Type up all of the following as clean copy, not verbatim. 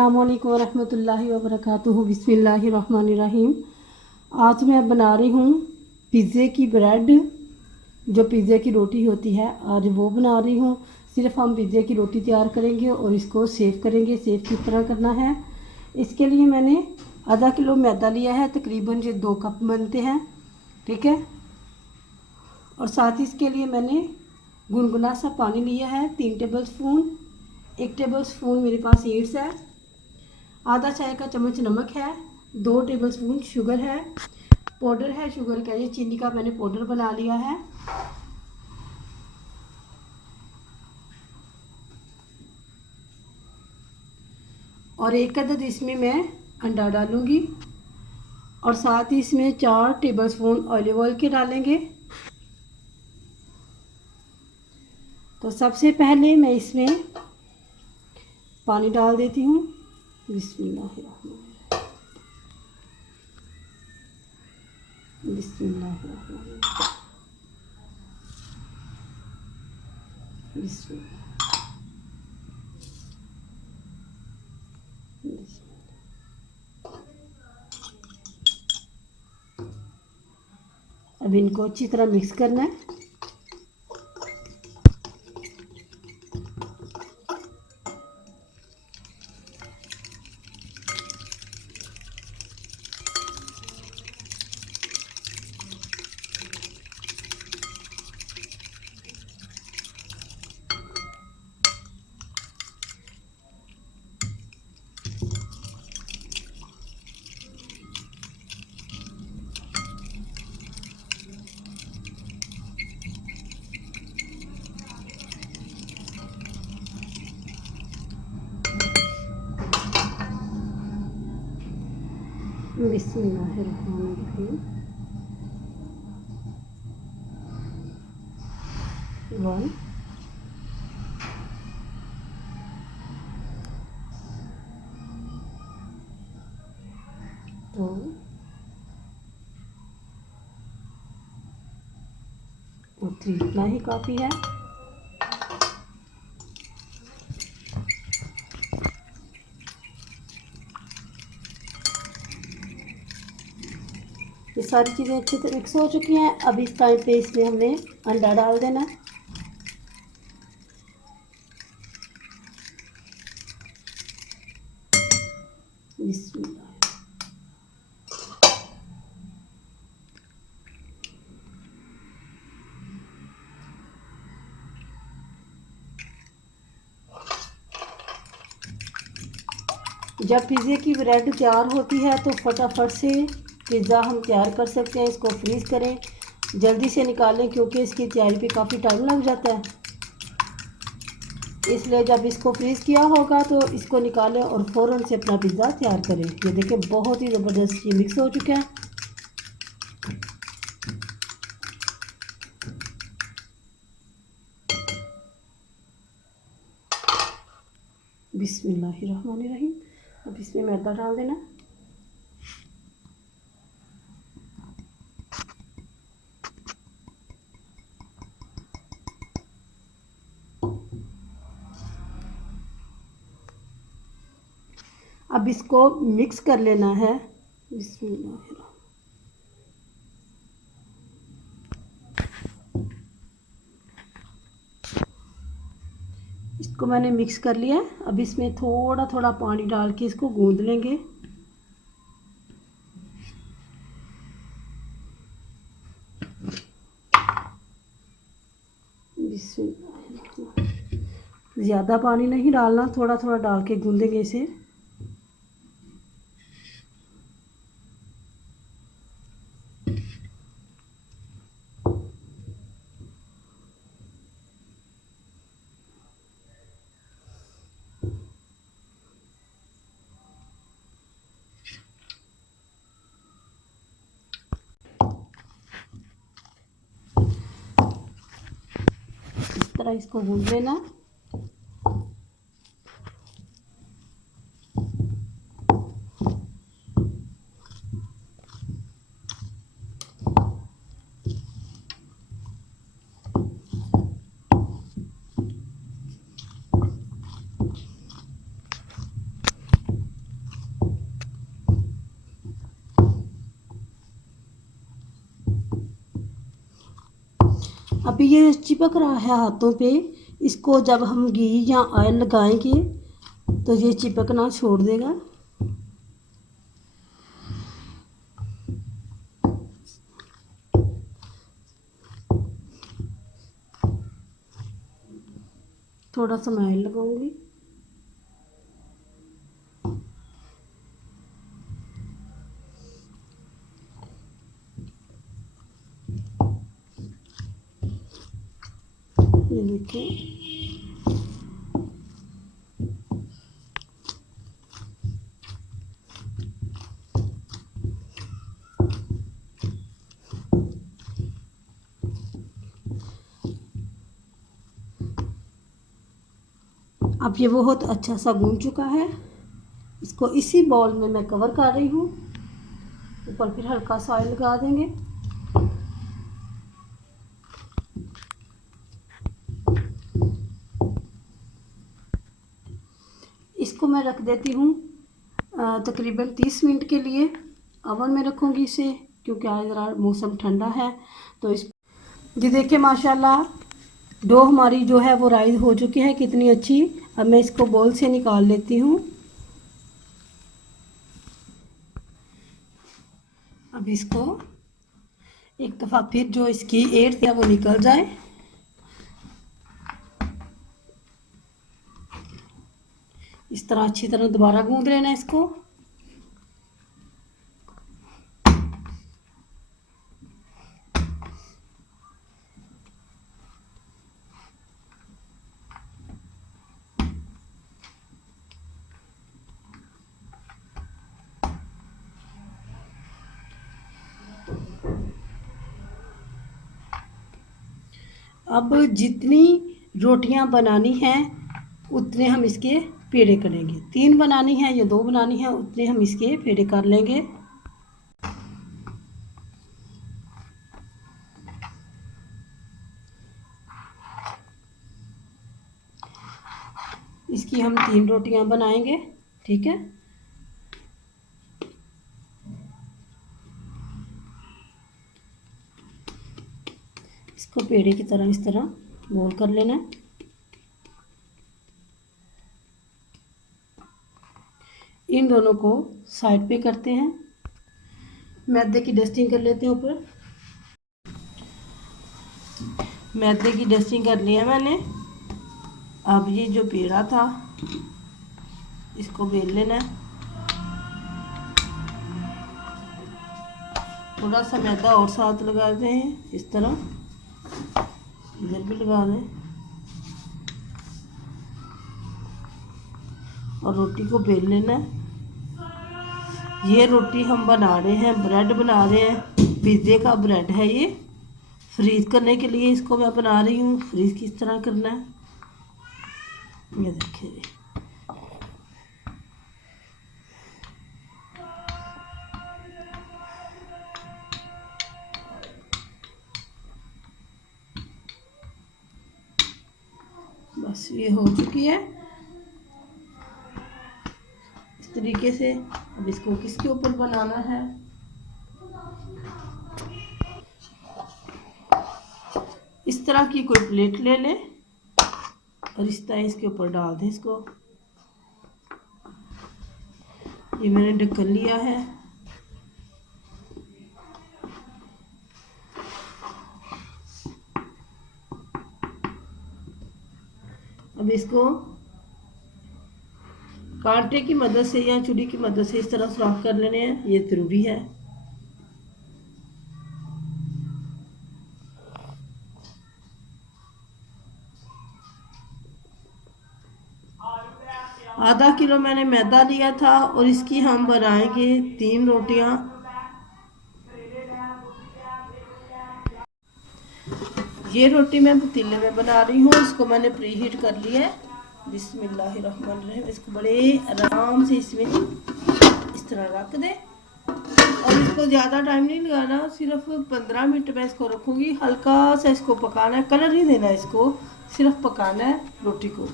अस्सलामुअलैकुम वरहमतुल्लाहि वबरकातुहू। बिस्मिल्लाहिर्रहमानिर्रहीम। आज मैं बना रही हूँ पिज़्ज़े की ब्रेड, जो पिज़्ज़े की रोटी होती है, आज वो बना रही हूँ। सिर्फ हम पिज़्ज़े की रोटी तैयार करेंगे और इसको सेव करेंगे। सेव किस तरह करना है, इसके लिए मैंने आधा किलो मैदा लिया है, तकरीबन ये 2 कप बनते हैं, ठीक है। और साथ ही इसके लिए मैंने गुनगुना सा पानी लिया है 3 टेबल स्पून। 1 टेबल स्पून मेरे पास ईट्स है, आधा चाय का चम्मच नमक है, 2 टेबल स्पून शुगर है, पाउडर है शुगर का, ये चीनी का मैंने पाउडर बना लिया है। और 1 अदद इसमें मैं अंडा डालूंगी और साथ ही इसमें 4 टेबल स्पून ऑलिव ऑयल के डालेंगे। तो सबसे पहले मैं इसमें पानी डाल देती हूँ। बिस्मिल्लाहिर्रहमानिर्रहीम, बिस्मिल्लाहिर्रहमानिर्रहीम, बिस्मिल्लाह। अब इनको अच्छी तरह मिक्स करना है। बिस्मिल्लाहिर्रहमानिर्रहीम। 1 2 और 3, इतना ही काफ़ी है। ये सारी चीज़ें अच्छे से मिक्स हो चुकी हैं। अब इस टाइम पे इसमें हमने अंडा डाल देना है। बिस्मिल्लाह। जब पिज़्ज़े की ब्रेड तैयार होती है तो फटाफट से पिज़्ज़ा हम तैयार कर सकते हैं। इसको फ्रीज़ करें, जल्दी से निकालें, क्योंकि इसकी तैयारी पे काफ़ी टाइम लग जाता है। इसलिए जब इसको फ्रीज़ किया होगा तो इसको निकालें और फ़ौरन से अपना पिज़्ज़ा तैयार करें। ये देखिए बहुत ही ज़बरदस्त ये मिक्स हो चुका है। बिस्मिल्लाहिर्रहमानिर्रहीम। अब इसमें मैदा डाल देना। अब इसको मिक्स कर लेना है। बिस्मिल्लाह। इसको मैंने मिक्स कर लिया। अब इसमें थोड़ा थोड़ा पानी डाल के इसको गूंद लेंगे। ज़्यादा पानी नहीं डालना, थोड़ा थोड़ा डाल के गूंदेंगे इसे। इस तरह इसको गूंद लेना। अभी ये चिपक रहा है हाथों पे, इसको जब हम घी या ऑयल लगाएंगे तो ये चिपकना छोड़ देगा। थोड़ा सा मैं ऑयल लगाऊंगी। ये देखिए, अब ये बहुत अच्छा सा गूंज चुका है। इसको इसी बॉल में मैं कवर कर रही हूँ। ऊपर फिर हल्का सा ऑयल लगा देंगे। इसको मैं रख देती हूँ तकरीबन 30 मिनट के लिए। ओवन में रखूँगी इसे, क्योंकि आज ज़रा मौसम ठंडा है। तो इस जी देखिए, माशाल्लाह डो हमारी जो है वो राइज हो चुकी है, कितनी अच्छी। अब मैं इसको बोल से निकाल लेती हूँ। अब इसको एक दफ़ा फिर जो इसकी एयर है वो निकल जाए। इस तरह अच्छी तरह दोबारा गूंद लेना इसको। अब जितनी रोटियां बनानी हैं उतने हम इसके पेड़े करेंगे। 3 बनानी है या 2 बनानी है, उतने हम इसके पेड़े कर लेंगे। इसकी हम 3 रोटियां बनाएंगे, ठीक है। इसको पेड़े की तरह इस तरह गोल कर लेना है। इन दोनों को साइड पे करते हैं। मैदे की डस्टिंग कर लेते हैं ऊपर। मैदे की डस्टिंग कर लिया मैंने। अब ये जो पेड़ा था इसको बेल लेना है। थोड़ा सा मैदा और साथ लगा दें, इस तरह इधर भी लगा दें और रोटी को बेल लेना है। ये रोटी हम बना रहे हैं, ब्रेड बना रहे हैं, पिज़्ज़े का ब्रेड है ये। फ्रीज करने के लिए इसको मैं बना रही हूँ। फ्रीज किस तरह करना है ये देखिए। बस ये हो चुकी है इस तरीके से। अब इसको किसके ऊपर बनाना है, इस तरह की कोई प्लेट ले लें और इस तरह इसके ऊपर डाल दें इसको। ये मैंने ढक्कन लिया है। अब इसको कांटे की मदद से या छुरी की मदद से इस तरह सुराख कर लेने हैं, ये ज़रूरी है। आधा किलो मैंने मैदा लिया था और इसकी हम बनाएंगे 3 रोटियां। ये रोटी मैं पतीले में बना रही हूँ। इसको मैंने प्री हीट कर लिया है। बिस्मिल्लाहिर्रहमानिर्रहीम। इसको बड़े आराम से इसमें इस तरह रख दे और इसको ज़्यादा टाइम नहीं लगाना, सिर्फ 15 मिनट में इसको रखूँगी। हल्का सा इसको पकाना है, कलर नहीं देना इसको, सिर्फ पकाना है रोटी को।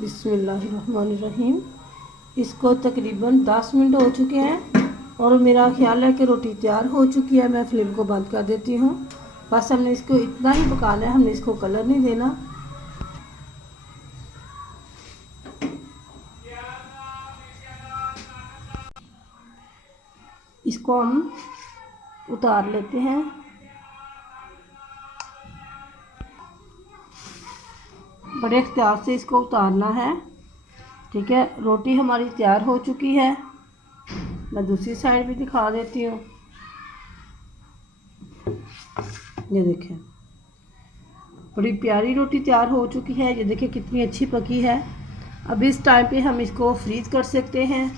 बिस्मिल्लाहिर्रहमानिर्रहीम। इसको तकरीबन 10 मिनट हो चुके हैं। और मेरा ख्याल है कि रोटी तैयार हो चुकी है। मैं फ्लेम को बंद कर देती हूँ। बस हमने इसको इतना ही पकाना है, हमने इसको कलर नहीं देना। इसको हम उतार लेते हैं। बड़े इख्तियार से इसको उतारना है, ठीक है। रोटी हमारी तैयार हो चुकी है। मैं दूसरी साइड भी दिखा देती हूँ। ये देखें, बड़ी प्यारी रोटी तैयार हो चुकी है। ये देखिए कितनी अच्छी पकी है। अब इस टाइम पे हम इसको फ्रीज़ कर सकते हैं।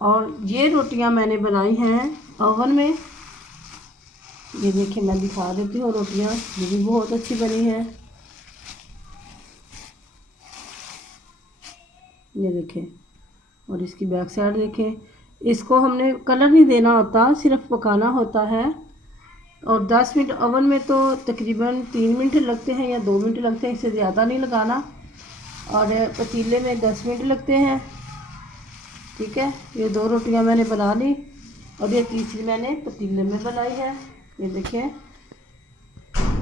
और ये रोटियां मैंने बनाई हैं ओवन में। ये देखिए मैं दिखा देती हूँ रोटियां, ये भी बहुत अच्छी बनी है। ये देखें, और इसकी बैक साइड देखें। इसको हमने कलर नहीं देना होता, सिर्फ पकाना होता है। और 10 मिनट ओवन में तो तकरीबन 3 मिनट लगते हैं या 2 मिनट लगते हैं, इससे ज़्यादा नहीं लगाना। और पतीले में 10 मिनट लगते हैं, ठीक है। ये 2 रोटियां मैंने बना ली और ये तीसरी मैंने पतीले में बनाई है। ये देखें,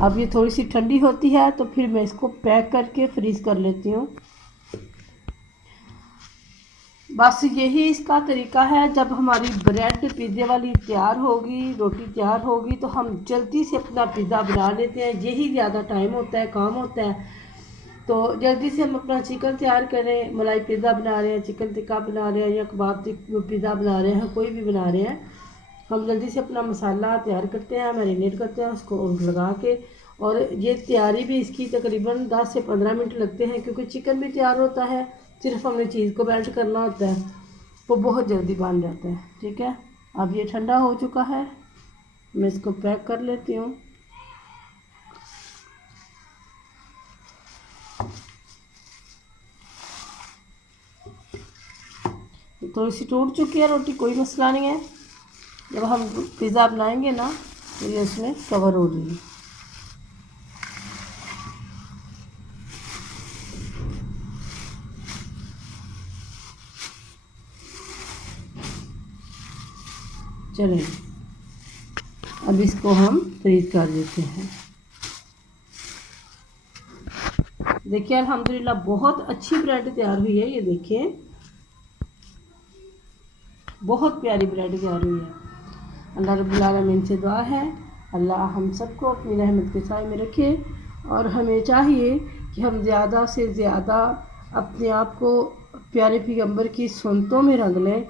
अब ये थोड़ी सी ठंडी होती है तो फिर मैं इसको पैक करके फ्रीज़ कर लेती हूँ। बस यही इसका तरीका है। जब हमारी ब्रेड पिज़्ज़े वाली तैयार होगी, रोटी तैयार होगी, तो हम जल्दी से अपना पिज़्ज़ा बना लेते हैं। यही ज़्यादा टाइम होता है, काम होता है। तो जल्दी से हम अपना चिकन तैयार करें। मलाई पिज़्ज़ा बना रहे हैं, चिकन टिक्का बना रहे हैं, या कबाब पिज़्ज़ा बना रहे हैं, कोई भी बना रहे हैं, हम जल्दी से अपना मसाला तैयार करते हैं, मैरिनेट करते हैं उसको लगा के। और ये तैयारी भी इसकी तकरीबन 10 से 15 मिनट लगते हैं, क्योंकि चिकन भी तैयार होता है, सिर्फ हमने चीज़ को मेल्ट करना होता है, वो बहुत जल्दी बन जाता है, ठीक है। अब ये ठंडा हो चुका है, मैं इसको पैक कर लेती हूँ। थोड़ी सी टूट चुकी है रोटी, कोई मसला नहीं है। जब हम पिज़्ज़ा बनाएंगे ना तो ये उसमें कवर हो रही है। चलिए अब इसको हम फ्रीज कर देते हैं। देखिए अल्हम्दुलिल्लाह बहुत अच्छी ब्रेड तैयार हुई है। ये देखिए बहुत प्यारी ब्रेड तैयार हुई है। अल्लाह रब्बुल आलमीन से दुआ है अल्लाह हम सबको अपनी रहमत के साए में रखे। और हमें चाहिए कि हम ज़्यादा से ज़्यादा अपने आप को प्यारे पैगंबर की सुन्नतों में रंग लें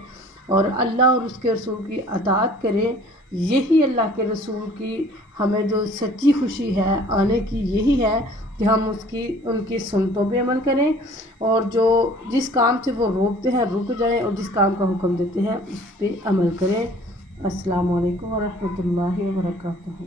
और अल्लाह और उसके रसूल की अताअत करें। यही अल्लाह के रसूल की हमें जो सच्ची खुशी है आने की, यही है कि हम उनकी सुन्नतों पे अमल करें, और जो जिस काम से वो रोकते हैं रुक जाएं, और जिस काम का हुक्म देते हैं उस पर अमल करें। अस्सलामु अलैकुम व रहमतुल्लाहि व बरकातुहू।